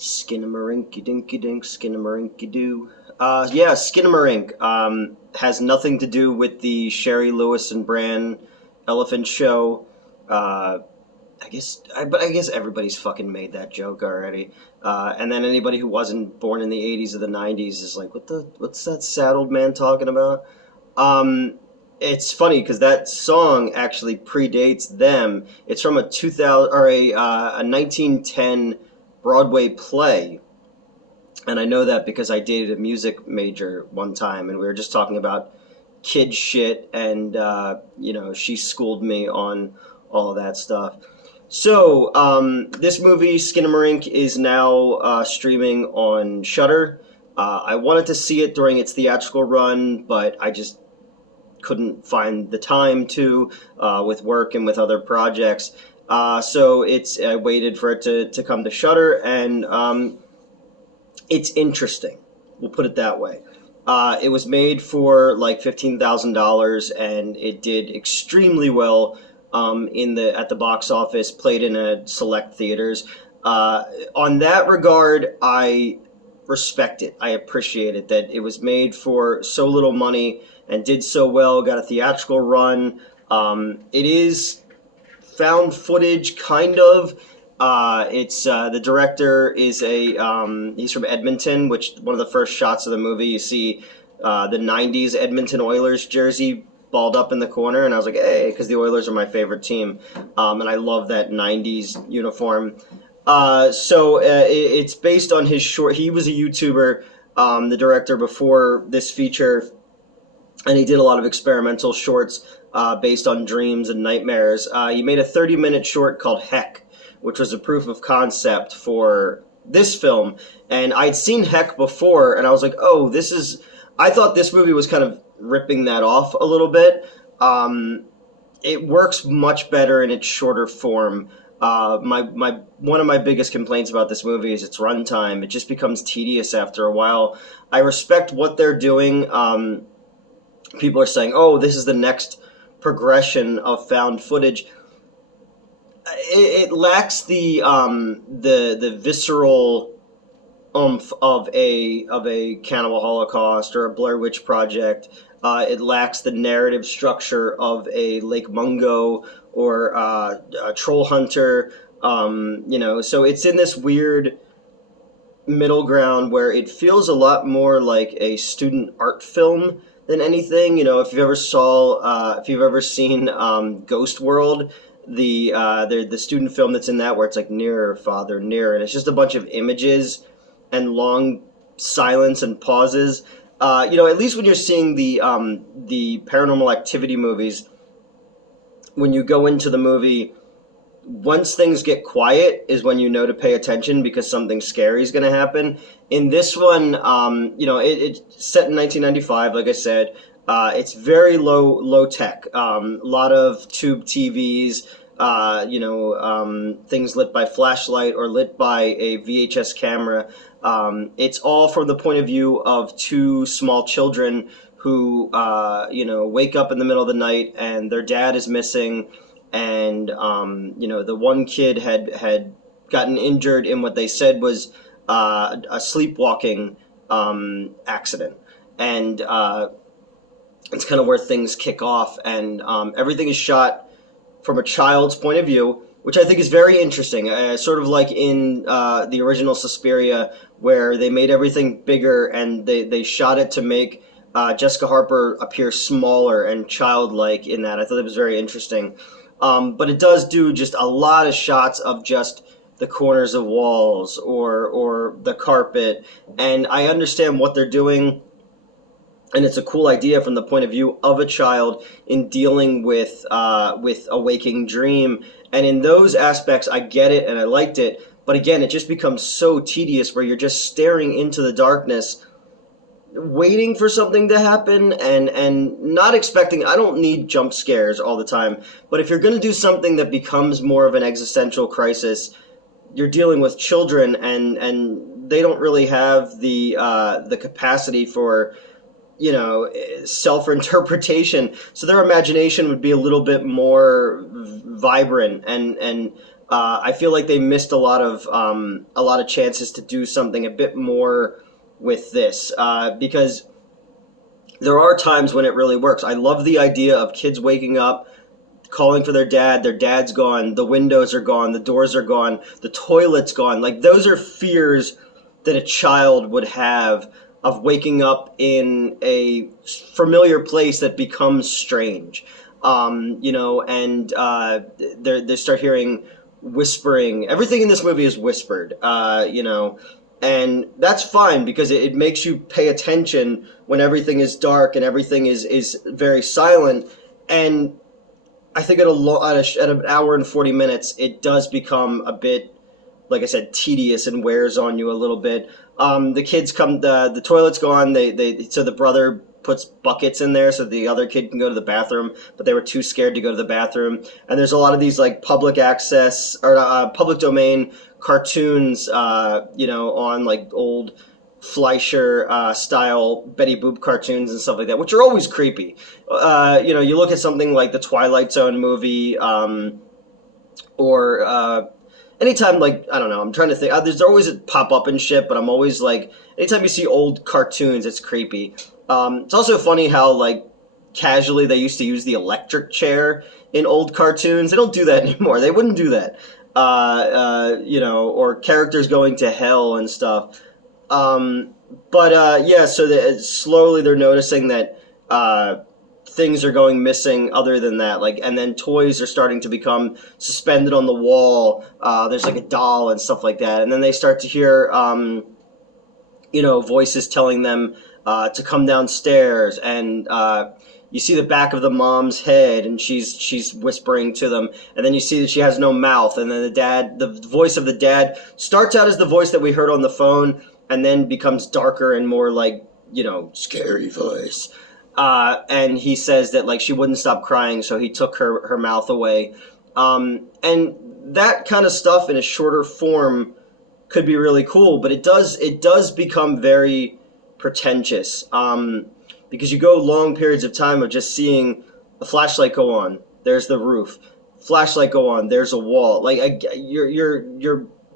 Skinamarinky dinky dink, skinamarinky doo. Yeah, Skinamarink has nothing to do with the Sherry Lewis and Bran Elephant Show. Uh, but I guess everybody's fucking made that joke already. And then anybody who wasn't born in the '80s or the '90s is like, what's that sad old man talking about? Um, it's funny because that song actually predates them. It's from a 2000 or a 1910 Broadway play, and I know that because I dated a music major one time, and we were just talking about kid shit, and she schooled me on all of that stuff. So this movie, Skinamarink, is now streaming on Shudder. I wanted to see it during its theatrical run, but I just couldn't find the time to with work and with other projects. So I waited for it to come to Shudder, and it's interesting. We'll put it that way. It was made for like $15,000, and it did extremely well at the box office. Played in a select theaters. On that regard, I respect it. I appreciate it that it was made for so little money and did so well. Got a theatrical run. It is found footage, kind of. It's the director is he's from Edmonton, which one of the first shots of the movie you see the '90s Edmonton Oilers jersey balled up in the corner, and I was like, hey, because the Oilers are my favorite team, and I love that '90s uniform. It's based on his short. He was a YouTuber, the director before this feature, and he did a lot of experimental shorts based on dreams and nightmares. He made a 30-minute short called Heck, which was a proof of concept for this film. And I'd seen Heck before, and I was like, oh, I thought this movie was kind of ripping that off a little bit. It works much better in its shorter form. One of my biggest complaints about this movie is its runtime. It just becomes tedious after a while. I respect what they're doing. People are saying, oh, this is the next progression of found footage. It lacks the visceral oomph of a Cannibal Holocaust or a Blair Witch Project. It lacks the narrative structure of a Lake Mungo or a Troll Hunter. So it's in this weird middle ground where it feels a lot more like a student art film than anything. If you've ever seen Ghost World, the student film that's in that, where it's like nearer, father, nearer, and it's just a bunch of images and long silence and pauses. At least when you're seeing the Paranormal Activity movies, when you go into the movie, once things get quiet is when you know to pay attention because something scary is going to happen. In this one, it's set in 1995, like I said. It's very low tech. A lot of tube TVs, things lit by flashlight or lit by a VHS camera. It's all from the point of view of two small children who, wake up in the middle of the night and their dad is missing. And, the one kid had gotten injured in what they said was a sleepwalking accident. And it's kind of where things kick off. And everything is shot from a child's point of view, which I think is very interesting. Sort of like in the original Suspiria, where they made everything bigger and they shot it to make Jessica Harper appear smaller and childlike in that. I thought it was very interesting. But it does do just a lot of shots of just the corners of walls or the carpet. And I understand what they're doing, and it's a cool idea from the point of view of a child in dealing with a waking dream. And in those aspects, I get it and I liked it. But again, it just becomes so tedious where you're just staring into the darkness, waiting for something to happen and not expecting. I don't need jump scares all the time, but if you're going to do something that becomes more of an existential crisis, you're dealing with children and they don't really have the capacity for self-interpretation, so their imagination would be a little bit more vibrant and I feel like they missed a lot of chances to do something a bit more with this, because there are times when it really works. I love the idea of kids waking up, calling for their dad. Their dad's gone. The windows are gone. The doors are gone. The toilet's gone. Like, those are fears that a child would have, of waking up in a familiar place that becomes strange. And they start hearing whispering. Everything in this movie is whispered, and that's fine because it makes you pay attention when everything is dark and everything is very silent. And I think at an hour and 40 minutes, it does become a bit, like I said, tedious and wears on you a little bit. The kids come, the toilet's gone. So the brother puts buckets in there so the other kid can go to the bathroom, but they were too scared to go to the bathroom. And there's a lot of these like public access or public domain cartoons, on like old Fleischer style Betty Boop cartoons and stuff like that, which are always creepy. You look at something like the Twilight Zone movie, or anytime, like, I don't know, I'm trying to think. There's always a pop up and shit, but I'm always like, anytime you see old cartoons, it's creepy. It's also funny how, like, casually they used to use the electric chair in old cartoons. They don't do that anymore. They wouldn't do that. Or characters going to hell and stuff. So slowly they're noticing that things are going missing other than that. Like, and then toys are starting to become suspended on the wall. There's like a doll and stuff like that. And then they start to hear, voices telling them to come downstairs, and you see the back of the mom's head, and she's whispering to them, and then you see that she has no mouth, and then the voice of the dad starts out as the voice that we heard on the phone, and then becomes darker and more like, scary voice. And he says that, like, she wouldn't stop crying, so he took her mouth away. And that kind of stuff in a shorter form could be really cool, but it does become very pretentious, because you go long periods of time of just seeing a flashlight go on, there's the roof, flashlight go on, there's a wall. Like,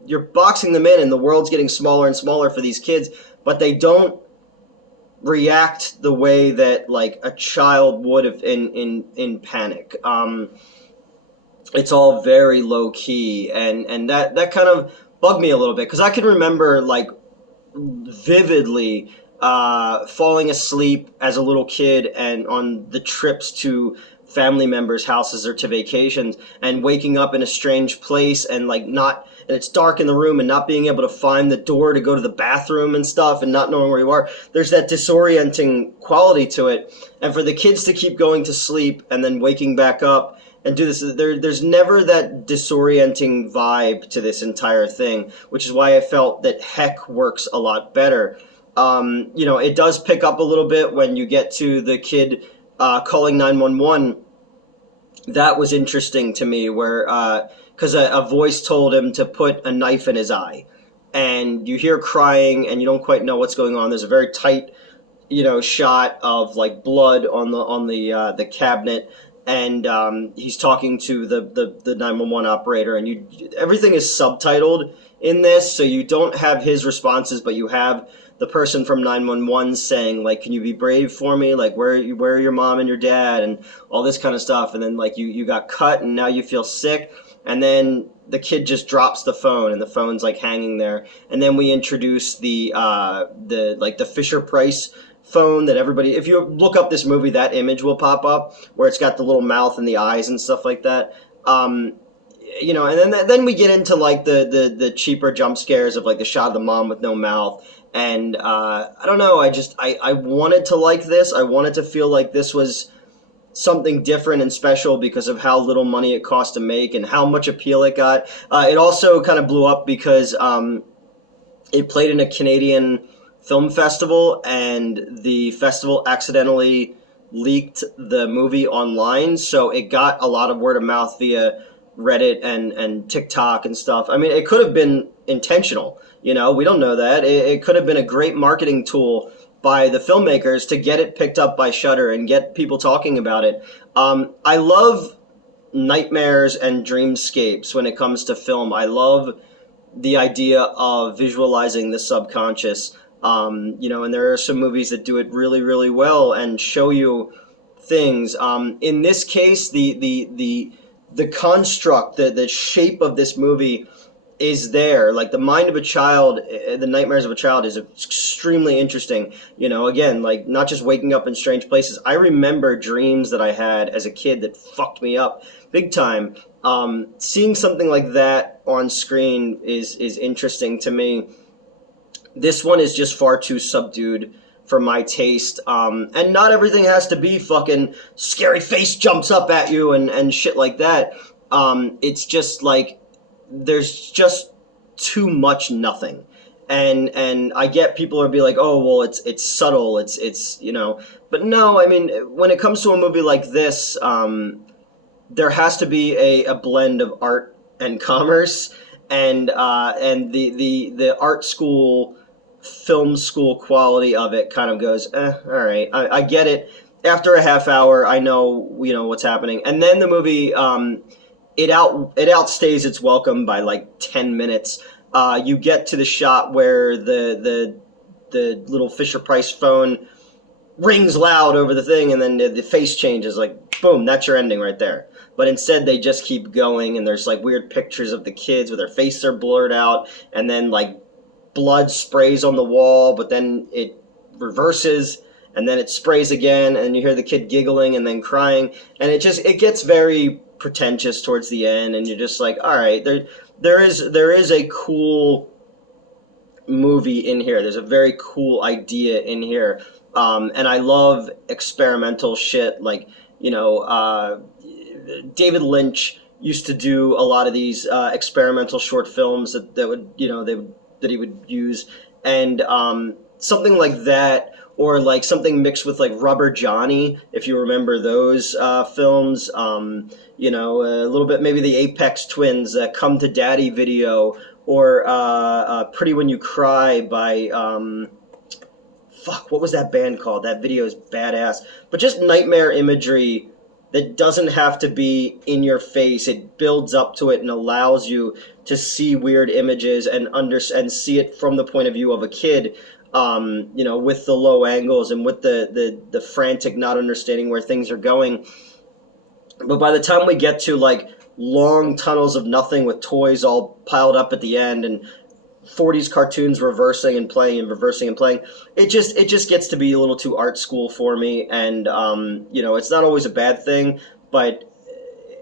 you're boxing them in, and the world's getting smaller and smaller for these kids, but they don't react the way that, like, a child would have in panic. It's all very low key, and that kind of bugged me a little bit, because I can remember, like, vividly falling asleep as a little kid and on the trips to family members' houses or to vacations, and waking up in a strange place and and it's dark in the room, and not being able to find the door to go to the bathroom and stuff, and not knowing where you are. There's that disorienting quality to it. And for the kids to keep going to sleep and then waking back up and do this, there's never that disorienting vibe to this entire thing, which is why I felt that Heck works a lot better. It does pick up a little bit when you get to the kid calling 911. That was interesting to me, where because a voice told him to put a knife in his eye, and you hear crying, and you don't quite know what's going on. There's a very tight, shot of like blood on the cabinet, and he's talking to the 911 operator, and everything is subtitled in this, so you don't have his responses, but you have the person from 911 saying, like, can you be brave for me? Like, where are your mom and your dad? And all this kind of stuff. And then, like, you got cut and now you feel sick. And then the kid just drops the phone, and the phone's, like, hanging there. And then we introduce the Fisher-Price phone that everybody, if you look up this movie, that image will pop up where it's got the little mouth and the eyes and stuff like that. And then we get into, like, the cheaper jump scares of, like, the shot of the mom with no mouth. And I don't know, I wanted to like this. I wanted to feel like this was something different and special because of how little money it cost to make and how much appeal it got. It also kind of blew up because it played in a Canadian film festival, and the festival accidentally leaked the movie online, so it got a lot of word of mouth via Reddit and TikTok and stuff. I mean, it could have been intentional. We don't know that. It could have been a great marketing tool by the filmmakers to get it picked up by Shudder and get people talking about it. I love nightmares and dreamscapes when it comes to film. I love the idea of visualizing the subconscious. And there are some movies that do it really, really well and show you things. In this case, the construct, the shape of this movie is there. Like the mind of a child, the nightmares of a child is extremely interesting. Again, like not just waking up in strange places. I remember dreams that I had as a kid that fucked me up big time. Seeing something like that on screen is interesting to me. This one is just far too subdued for my taste. And not everything has to be fucking scary face jumps up at you and shit like that. It's just like there's just too much nothing. And I get people are be like, oh well, it's subtle, it's but no, I mean when it comes to a movie like this, there has to be a blend of art and commerce, and the art school, film school quality of it kind of goes, all right, I get it. After a half hour, I know what's happening, and then the movie it outstays its welcome by like 10 minutes. You get to the shot where the little Fisher Price phone rings loud over the thing, and then the face changes. Like boom, that's your ending right there. But instead, they just keep going, and there's like weird pictures of the kids with their faces are blurred out, and then like blood sprays on the wall, but then it reverses, and then it sprays again, and you hear the kid giggling and then crying, and it gets very pretentious towards the end, and you're just like, all right, there is a cool movie in here. There's a very cool idea in here, and I love experimental shit. Like David Lynch used to do a lot of these experimental short films that he would use, and something like that, or like something mixed with like Rubber Johnny, if you remember those films. A little bit maybe the Apex Twins, Come to Daddy video, or Pretty When You Cry by what was that band called? That video is badass. But just nightmare imagery that doesn't have to be in your face. It builds up to it and allows you to see weird images and see it from the point of view of a kid. With the low angles and with the frantic not understanding where things are going. But by the time we get to like long tunnels of nothing with toys all piled up at the end and 40s cartoons reversing and playing and reversing and playing, it just gets to be a little too art school for me. And it's not always a bad thing, but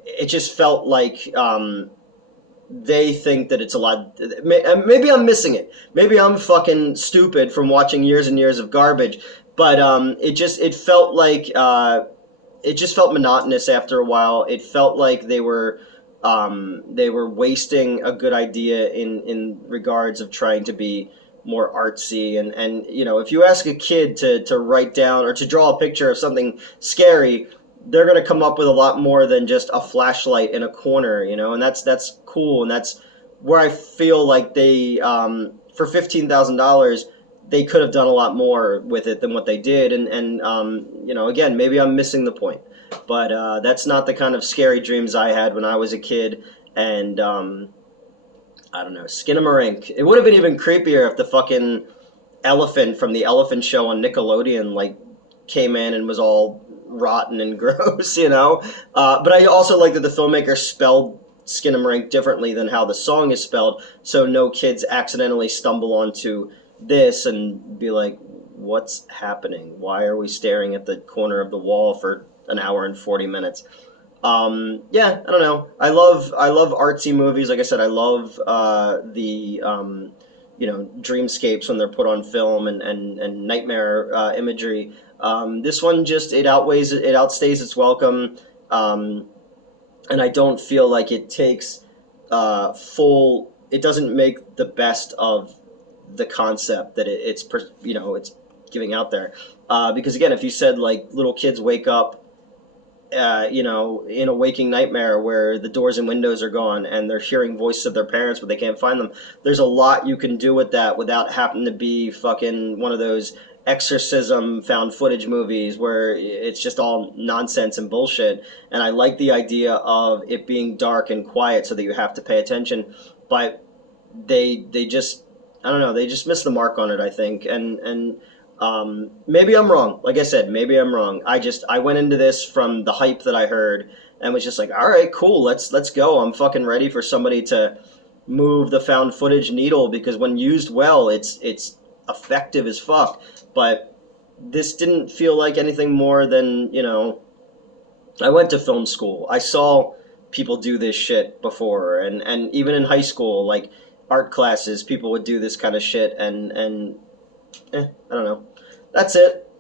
it just felt like they think that it's a lot. Maybe I'm missing it. Maybe I'm fucking stupid from watching years and years of garbage. But it felt like it just felt monotonous after a while. It felt like they were wasting a good idea in regards of trying to be more artsy. And if you ask a kid to write down or to draw a picture of something scary, they're going to come up with a lot more than just a flashlight in a corner, and that's cool. And that's where I feel like they, for $15,000, they could have done a lot more with it than what they did. And again, maybe I'm missing the point, but that's not the kind of scary dreams I had when I was a kid. And I don't know, Skinamarink. It would have been even creepier if the fucking elephant from the Elephant Show on Nickelodeon like came in and was all rotten and gross, But I also like that the filmmaker spelled Skinamarink differently than how the song is spelled, so no kids accidentally stumble onto this and be like, what's happening? Why are we staring at the corner of the wall for an hour and 40 minutes? I don't know. I love artsy movies. Like I said, I love the dreamscapes when they're put on film and nightmare imagery. This one it outstays its welcome, and I don't feel like it takes it doesn't make the best of the concept that it's giving out there. Because again, if you said like little kids wake up, in a waking nightmare where the doors and windows are gone and they're hearing voices of their parents but they can't find them, there's a lot you can do with that without having to be fucking one of those exorcism found footage movies where it's just all nonsense and bullshit. And I like the idea of it being dark and quiet so that you have to pay attention. But they just, I don't know, they just missed the mark on it, I think. And maybe I'm wrong. Like I said, maybe I'm wrong. I went into this from the hype that I heard and was just like, all right, cool, let's go. I'm fucking ready for somebody to move the found footage needle, because when used well, it's effective as fuck. But this didn't feel like anything more than, I went to film school. I saw people do this shit before, and even in high school, like art classes, people would do this kind of shit, and I don't know. That's it.